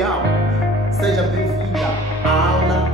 Tchau! Seja bem-vinda à aula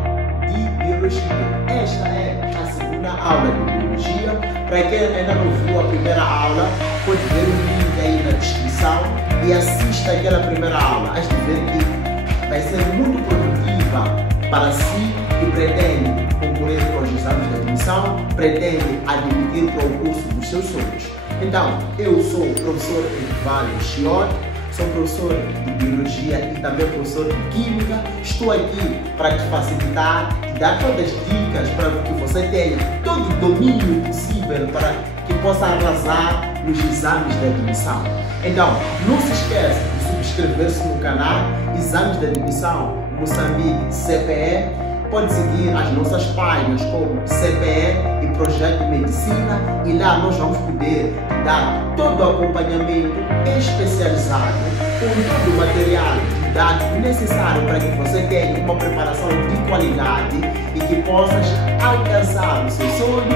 de Biologia. Esta é a segunda aula de Biologia. Para quem ainda não viu a primeira aula, pode ver o link aí na descrição e assista aquela primeira aula. Has de ver que vai ser muito produtiva para si que pretende concorrer para os exames de admissão, pretende admitir para o curso dos seus sonhos. Então, eu sou o professor Edivaldo Chiote, sou professor de Biologia e também professor de Química. Estou aqui para te facilitar, te dar todas as dicas para que você tenha todo o domínio possível para que possa arrasar nos exames de admissão. Então, não se esqueça de subscrever-se no canal Exames de Admissão Moçambique CPE. Pode seguir as nossas páginas como CPE e Projeto Medicina, e lá nós vamos poder dar todo o acompanhamento especializado com todo o material didático necessário para que você tenha uma preparação de qualidade e que possas alcançar o seu sonho,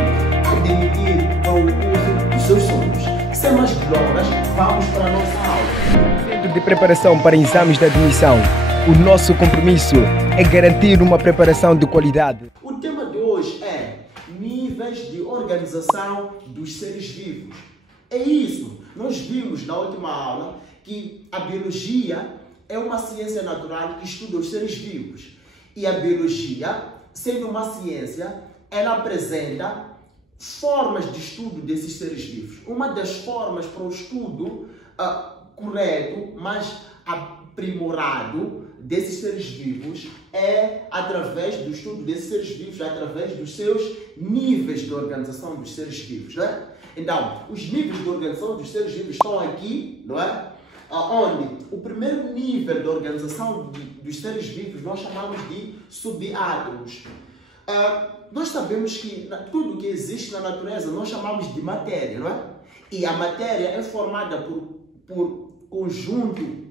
admitir para o curso dos seus sonhos. Sem mais delongas, vamos para a nossa aula. Centro de preparação para exames de admissão. O nosso compromisso é garantir uma preparação de qualidade. O tema de hoje é níveis de organização dos seres vivos. É isso. Nós vimos na última aula que a biologia é uma ciência natural que estuda os seres vivos. E a biologia, sendo uma ciência, ela apresenta formas de estudo desses seres vivos. Uma das formas para o estudo correto, mais aprimorado desses seres vivos é através do estudo desses seres vivos, através dos seus níveis de organização dos seres vivos, não é? Então, os níveis de organização dos seres vivos estão aqui, não é? Onde o primeiro nível de organização dos seres vivos nós chamamos de subátomos. Nós sabemos que tudo que existe na natureza nós chamamos de matéria, não é? E a matéria é formada por conjunto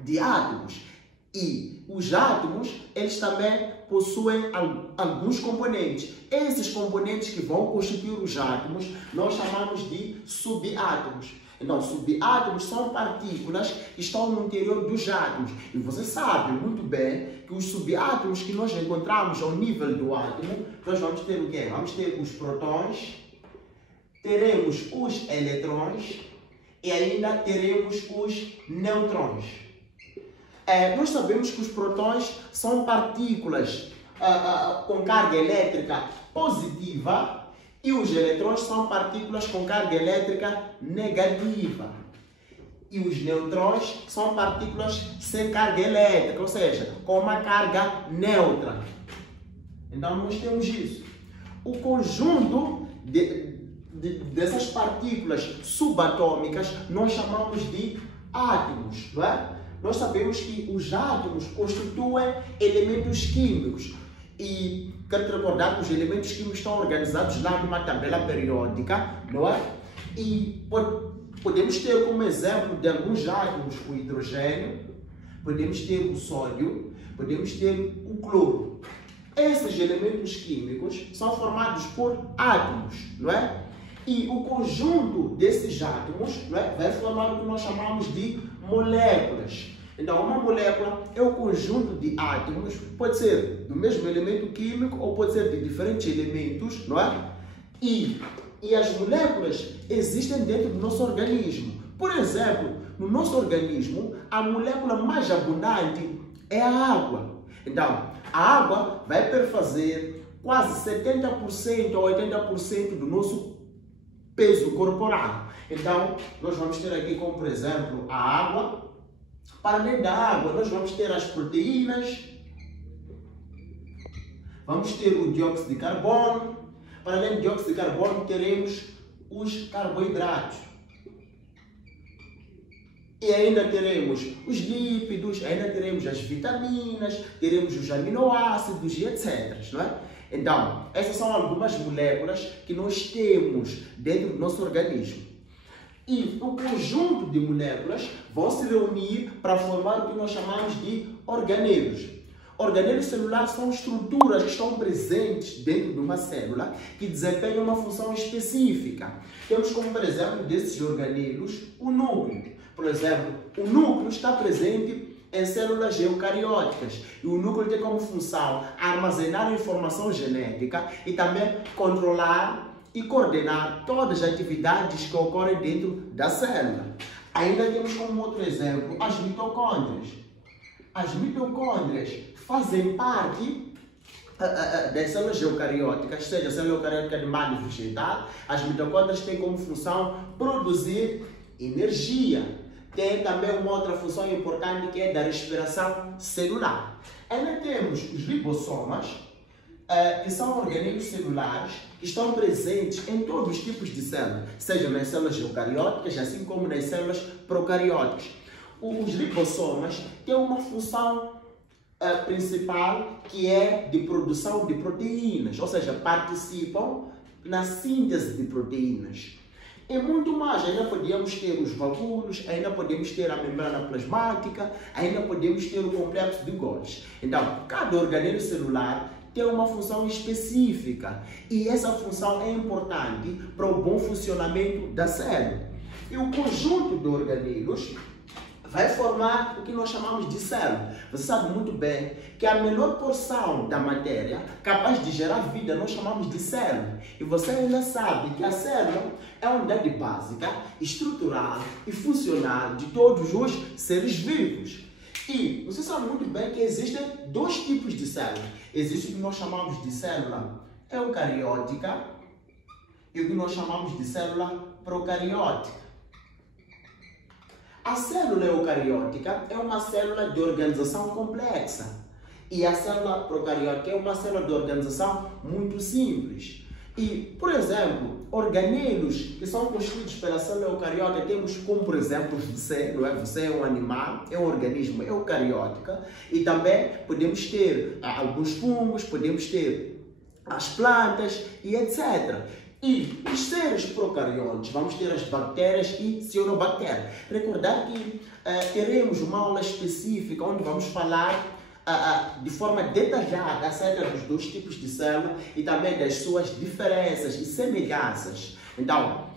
de átomos. E os átomos, eles também possuem alguns componentes. Esses componentes que vão constituir os átomos, nós chamamos de subátomos. Então, subátomos são partículas que estão no interior dos átomos. E você sabe muito bem que os subátomos que nós encontramos ao nível do átomo, nós vamos ter o quê? Vamos ter os prótons, teremos os eletrões e ainda teremos os nêutrons. Nós sabemos que os prótons são partículas com carga elétrica positiva e os eletrões são partículas com carga elétrica negativa. E os nêutrons são partículas sem carga elétrica, ou seja, com uma carga neutra. Então nós temos isso. O conjunto dessas partículas subatômicas nós chamamos de átomos, não é? Nós sabemos que os átomos constituem elementos químicos e quero te recordar que os elementos químicos estão organizados lá numa tabela periódica, não é? E podemos ter como exemplo de alguns átomos o hidrogênio, podemos ter o sódio, podemos ter o cloro. Esses elementos químicos são formados por átomos, não é? E o conjunto desses átomos, não é, vai formar o que nós chamamos de moléculas. Então, uma molécula é o conjunto de átomos, pode ser do mesmo elemento químico ou pode ser de diferentes elementos, não é? E as moléculas existem dentro do nosso organismo. Por exemplo, no nosso organismo, a molécula mais abundante é a água. Então, a água vai perfazer quase 70% ou 80% do nosso peso corporal. Então, nós vamos ter aqui como, por exemplo, a água. Para além da água, nós vamos ter as proteínas, vamos ter o dióxido de carbono. Para além do dióxido de carbono, teremos os carboidratos. E ainda teremos os lípidos, ainda teremos as vitaminas, teremos os aminoácidos e etc. Não é? Então, essas são algumas moléculas que nós temos dentro do nosso organismo. E o conjunto de moléculas vão se reunir para formar o que nós chamamos de organelos. Organelos celulares são estruturas que estão presentes dentro de uma célula que desempenham uma função específica. Temos como, por exemplo, desses organelos, o núcleo. Por exemplo, o núcleo está presente em células eucarióticas. E o núcleo tem como função armazenar informação genética e também controlar e coordenar todas as atividades que ocorrem dentro da célula. Ainda temos como outro exemplo as mitocôndrias. As mitocôndrias fazem parte das células eucarióticas, seja célula eucariótica animal e vegetal. As mitocôndrias têm como função produzir energia. Tem também uma outra função importante que é da respiração celular. Ainda temos os ribossomas, que são organismos celulares que estão presentes em todos os tipos de células, seja nas células eucarióticas, assim como nas células procarióticas. Os ribossomas têm uma função principal que é de produção de proteínas, ou seja, participam na síntese de proteínas. E muito mais, ainda podemos ter os vagúolos, ainda podemos ter a membrana plasmática, ainda podemos ter o complexo de Golgi. Então, cada organismo celular tem uma função específica e essa função é importante para o bom funcionamento da célula. E o conjunto de organismos vai formar o que nós chamamos de célula. Você sabe muito bem que a menor porção da matéria capaz de gerar vida nós chamamos de célula. E você ainda sabe que a célula é a unidade básica, estrutural e funcional de todos os seres vivos. E você sabe muito bem que existem dois tipos de célula. Existe o que nós chamamos de célula eucariótica e o que nós chamamos de célula procariótica. A célula eucariótica é uma célula de organização complexa e a célula procariótica é uma célula de organização muito simples. E, por exemplo, organelos que são constituídos pela célula eucariótica temos como, por exemplo, você, não é? Você é um animal, é um organismo eucariótico e também podemos ter alguns fungos, podemos ter as plantas e etc. E os seres procariontes, vamos ter as bactérias e cianobactérias. Recordar que teremos uma aula específica onde vamos falar de forma detalhada acerca dos dois tipos de célula e também das suas diferenças e semelhanças. Então,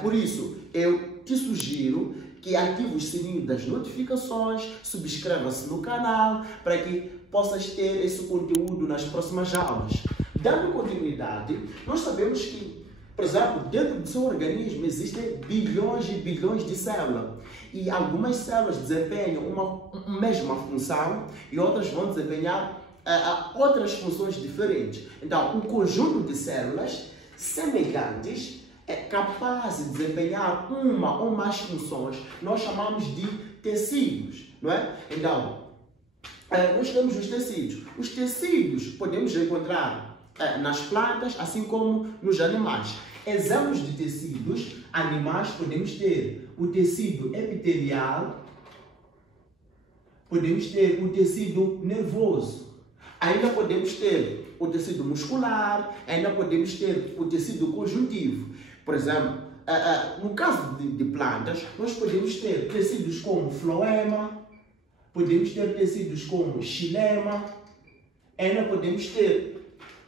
por isso, eu te sugiro que ative o sininho das notificações, subscreva-se no canal para que possas ter esse conteúdo nas próximas aulas. Dando continuidade, nós sabemos que, por exemplo, dentro do seu organismo existem bilhões e bilhões de células. E algumas células desempenham uma mesma função e outras vão desempenhar outras funções diferentes. Então, um conjunto de células semelhantes é capaz de desempenhar uma ou mais funções. Nós chamamos de tecidos, não é? Então, nós temos os tecidos. Os tecidos podemos encontrar nas plantas, assim como nos animais. Exemplos de tecidos animais podemos ter o tecido epitelial, podemos ter o tecido nervoso, ainda podemos ter o tecido muscular, ainda podemos ter o tecido conjuntivo. Por exemplo, no caso de plantas, nós podemos ter tecidos como floema, podemos ter tecidos como xilema, ainda podemos ter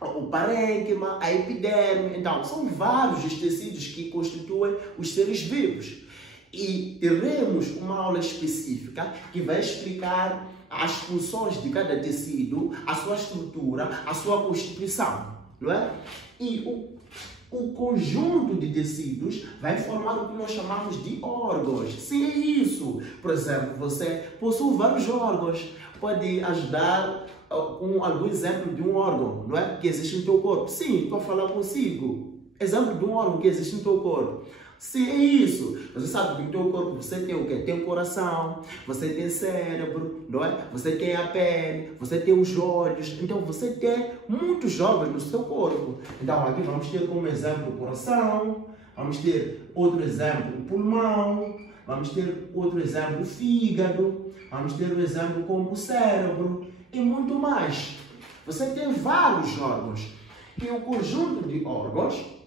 o parênquima, a epiderme. Então, são vários os tecidos que constituem os seres vivos. E teremos uma aula específica que vai explicar as funções de cada tecido, a sua estrutura, a sua constituição, não é? E o conjunto de tecidos vai formar o que nós chamamos de órgãos. Sim, é isso. Por exemplo, você possui vários órgãos, pode ajudar com algum exemplo de um órgão, não é? Que existe no teu corpo. Sim, estou a falar consigo. Exemplo de um órgão que existe no teu corpo. Sim, é isso. Você sabe que no teu corpo você tem o quê? Tem o coração, você tem cérebro, não é? Você tem a pele, você tem os olhos. Então você tem muitos órgãos no seu corpo. Então aqui vamos ter como exemplo o coração, vamos ter outro exemplo o pulmão, vamos ter outro exemplo o fígado, vamos ter um exemplo como o cérebro e muito mais. Você tem vários órgãos e o conjunto de órgãos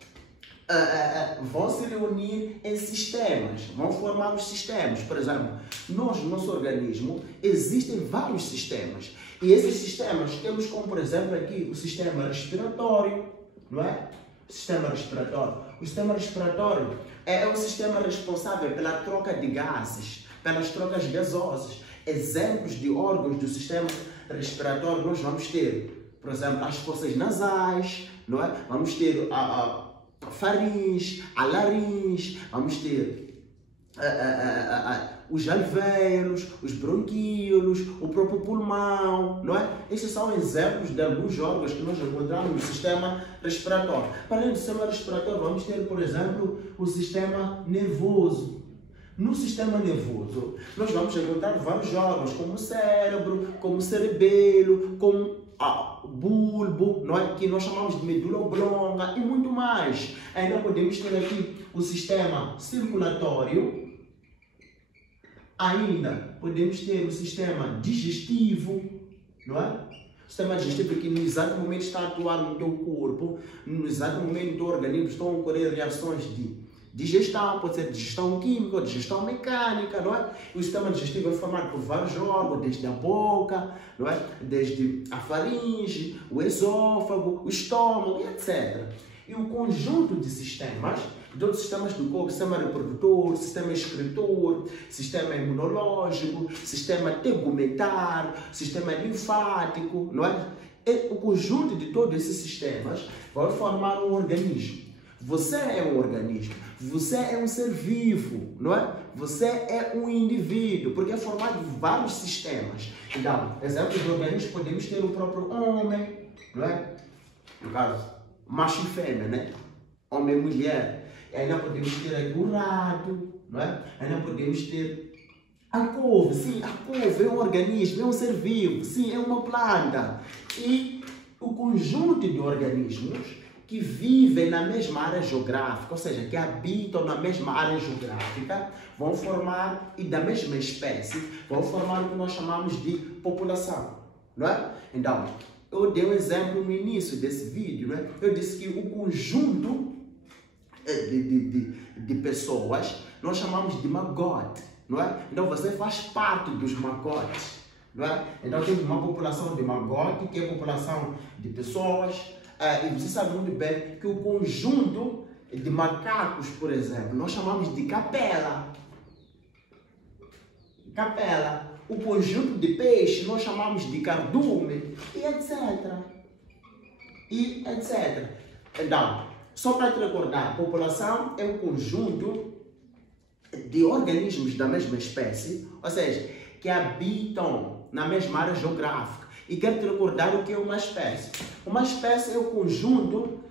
vão se reunir em sistemas, vão formar os sistemas. Por exemplo, no nosso organismo existem vários sistemas e esses sistemas temos como, por exemplo, aqui o sistema respiratório, não é? O sistema respiratório. O sistema respiratório é o sistema responsável pela troca de gases, pelas trocas gasosas. Exemplos de órgãos do sistema respiratório nós vamos ter, por exemplo, as fossas nasais, não é? Vamos ter a faringe, a laringe, vamos ter os alvéolos, os bronquíolos, o próprio pulmão, não é? Estes são exemplos de alguns órgãos que nós encontramos no sistema respiratório. Para além do sistema respiratório, vamos ter, por exemplo, o sistema nervoso. No sistema nervoso, nós vamos encontrar vários órgãos, como o cérebro, como o cerebelo, como o bulbo, não é? Que nós chamamos de medula oblonga e muito mais. Ainda podemos ter aqui o sistema circulatório, ainda podemos ter o sistema digestivo, não é? O sistema digestivo que no exato momento está a atuar no teu corpo, no exato momento do organismo estão a ocorrer reações de digestão, pode ser digestão química ou digestão mecânica, não é? O sistema digestivo é formado por vários órgãos, desde a boca, não é? Desde a faringe, o esôfago, o estômago, etc. E o conjunto de sistemas, de outros sistemas do corpo, sistema reprodutor, sistema excretor, sistema imunológico, sistema tegumentar, sistema linfático, não é? E o conjunto de todos esses sistemas vai formar um organismo. Você é um organismo, você é um ser vivo, não é? Você é um indivíduo, porque é formado de vários sistemas. Então, exemplos de organismos, podemos ter o próprio homem, não é? No caso, macho e fêmea, né? Homem e mulher. E ainda podemos ter aqui o rato, não é? Ainda podemos ter a couve. Sim, a couve é um organismo, é um ser vivo, sim, é uma planta. E o conjunto de organismos que vivem na mesma área geográfica, ou seja, que habitam na mesma área geográfica, vão formar, e da mesma espécie, vão formar o que nós chamamos de população, não é? Então, eu dei um exemplo no início desse vídeo, não é? Eu disse que o conjunto de pessoas nós chamamos de magote, não é? Então, você faz parte dos magotes, não é? Então, temos uma população de magote, que é a população de pessoas. E você sabe muito bem que o conjunto de macacos, por exemplo, nós chamamos de capela. Capela. O conjunto de peixe nós chamamos de cardume, e etc. E etc. Então, só para te recordar, a população é um conjunto de organismos da mesma espécie, ou seja, que habitam na mesma área geográfica. E quero te recordar o que é uma espécie. Uma espécie é o conjunto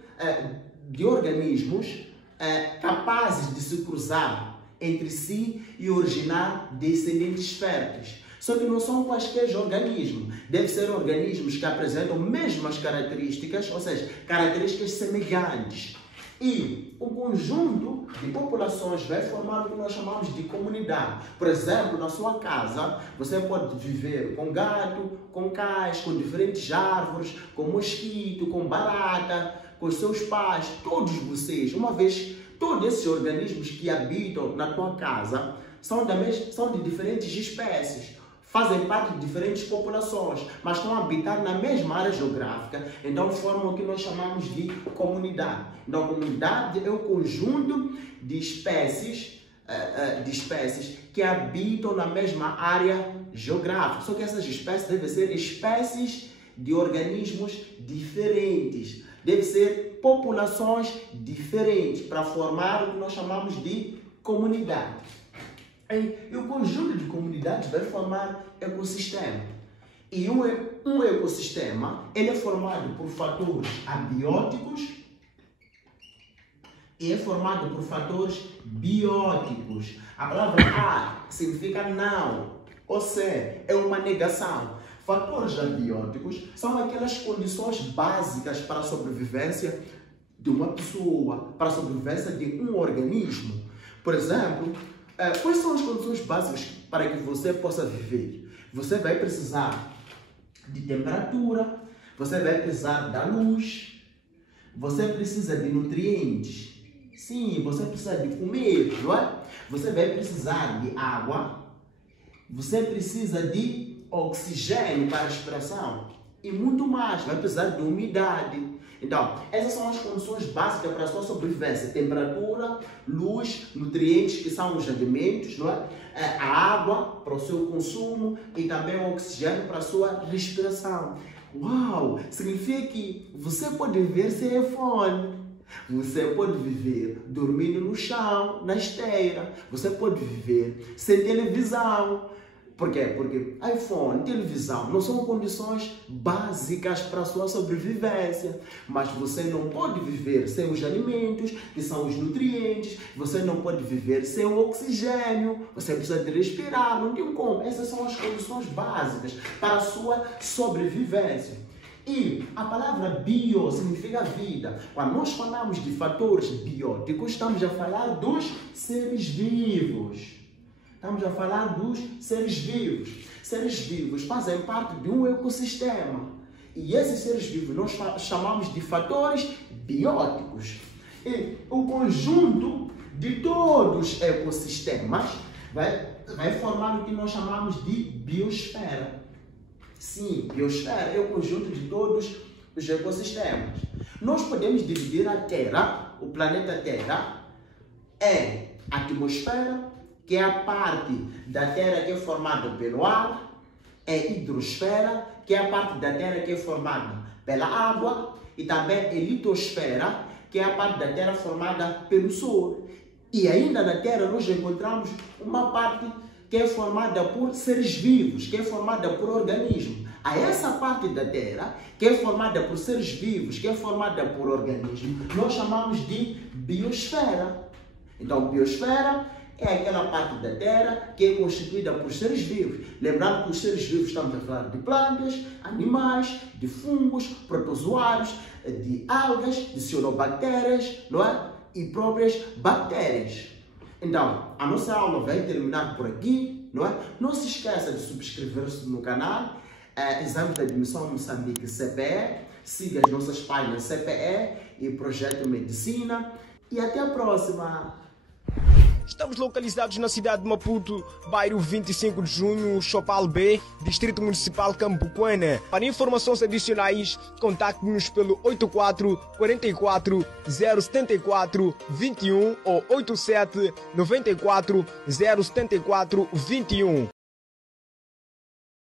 de organismos capazes de se cruzar entre si e originar descendentes férteis. Só que não são quaisquer organismos. Devem ser organismos que apresentam mesmas características, ou seja, características semelhantes. E o conjunto de populações vai formar o que nós chamamos de comunidade. Por exemplo, na sua casa, você pode viver com gato, com cães, com diferentes árvores, com mosquito, com barata, com seus pais, todos vocês. Uma vez, todos esses organismos que habitam na tua casa são de diferentes espécies. Fazem parte de diferentes populações, mas estão a habitar na mesma área geográfica, então formam o que nós chamamos de comunidade. Então, a comunidade é o conjunto de espécies que habitam na mesma área geográfica. Só que essas espécies devem ser espécies de organismos diferentes, devem ser populações diferentes para formar o que nós chamamos de comunidade. E o conjunto de comunidades vai formar ecossistema. E um ecossistema ele é formado por fatores abióticos e é formado por fatores bióticos. A palavra A significa não, ou C é uma negação. Fatores abióticos são aquelas condições básicas para a sobrevivência de uma pessoa, para a sobrevivência de um organismo. Por exemplo, quais são as condições básicas para que você possa viver? Você vai precisar de temperatura, você vai precisar da luz, você precisa de nutrientes. Sim, você precisa de comer, não é? Você vai precisar de água, você precisa de oxigênio para a respiração e muito mais. Vai precisar de umidade. Então, essas são as condições básicas para a sua sobrevivência: temperatura, luz, nutrientes, que são os alimentos, não é? A água para o seu consumo e também o oxigênio para a sua respiração. Uau! Significa que você pode viver sem iPhone. Você pode viver dormindo no chão, na esteira. Você pode viver sem televisão. Por quê? Porque iPhone, televisão não são condições básicas para a sua sobrevivência. Mas você não pode viver sem os alimentos, que são os nutrientes. Você não pode viver sem o oxigênio. Você precisa de respirar, não tem como. Essas são as condições básicas para a sua sobrevivência. E a palavra bio significa vida. Quando nós falamos de fatores bióticos, estamos a falar dos seres vivos. Estamos a falar dos seres vivos. Seres vivos fazem parte de um ecossistema. E esses seres vivos nós chamamos de fatores bióticos. E o conjunto de todos os ecossistemas vai formar o que nós chamamos de biosfera. Sim, biosfera é o conjunto de todos os ecossistemas. Nós podemos dividir a Terra, o planeta Terra, em atmosfera, que é a parte da Terra que é formada pelo ar, é hidrosfera, que é a parte da Terra que é formada pela água, e também é litosfera, que é a parte da Terra formada pelo Sol. E ainda na Terra nós encontramos uma parte que é formada por seres vivos, que é formada por organismos. A essa parte da Terra, que é formada por seres vivos, que é formada por organismos, nós chamamos de biosfera. Então, biosfera é aquela parte da Terra que é constituída por seres vivos. Lembrando que os seres vivos estamos a falar de plantas, animais, de fungos, protozoários, de algas, de cianobactérias, não é? E próprias bactérias. Então, a nossa aula vai terminar por aqui, não é? Não se esqueça de subscrever-se no canal, Exame de Admissão Moçambique CPE, siga as nossas páginas CPE e Projeto Medicina, e até a próxima! Estamos localizados na cidade de Maputo, bairro 25 de Junho, Chopal B, Distrito Municipal Cambuquena. Para informações adicionais, contacte-nos pelo 84 44 074 21 ou 87 94 074 21.